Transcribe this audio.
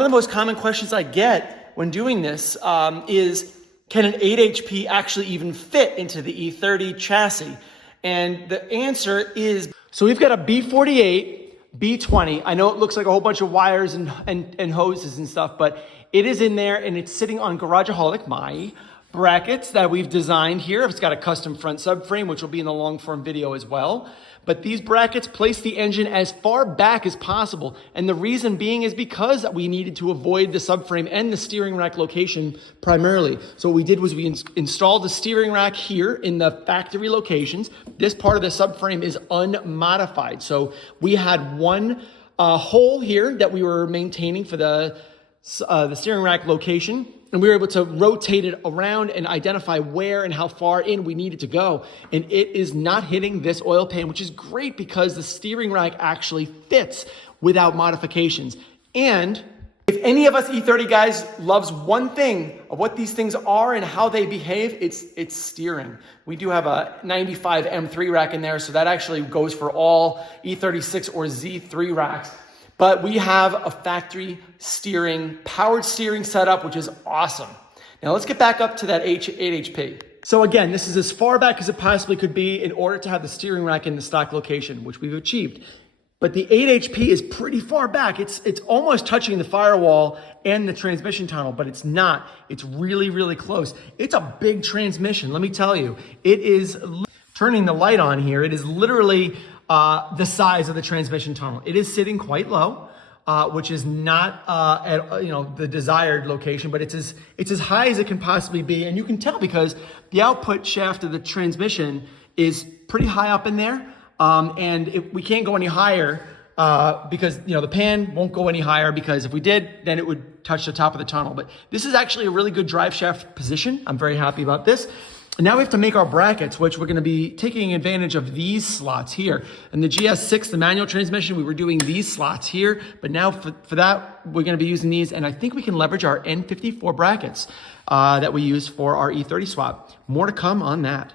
One of the most common questions I get when doing this is, can an 8 HP actually even fit into the E30 chassis? And the answer is, so we've got a B48, B20. I know it looks like a whole bunch of wires and hoses and stuff, but it is in there and it's sitting on Garageaholic, my brackets that we've designed here. It's got a custom front subframe, which will be in the long form video as well. But these brackets place the engine as far back as possible. And the reason being is because we needed to avoid the subframe and the steering rack location primarily. So what we did was we installed the steering rack here in the factory locations. This part of the subframe is unmodified. So we had one hole here that we were maintaining for the steering rack location. And we were able to rotate it around and identify where and how far in we needed to go. And it is not hitting this oil pan, which is great because the steering rack actually fits without modifications. And if any of us E30 guys loves one thing of what these things are and how they behave, it's steering. We do have a 95 M3 rack in there, so that actually goes for all E36 or Z3 racks. But we have a factory steering, powered steering setup, which is awesome. Now let's get back up to that 8 HP. So again, this is as far back as it possibly could be in order to have the steering rack in the stock location, which we've achieved. But the 8 HP is pretty far back. It's almost touching the firewall and the transmission tunnel, but it's not. It's really, really close. It's a big transmission, let me tell you. It is, turning the light on here, it is literally the size of the transmission tunnel. It is sitting quite low, which is not at the desired location, but it's as high as it can possibly be. And you can tell because the output shaft of the transmission is pretty high up in there. And we can't go any higher because the pan won't go any higher, because if we did, then it would touch the top of the tunnel. But this is actually a really good drive shaft position. I'm very happy about this. And now we have to make our brackets, which we're going to be taking advantage of these slots here. And the GS6, the manual transmission, we were doing these slots here. But now for that, we're going to be using these. And I think we can leverage our N54 brackets that we use for our E30 swap. More to come on that.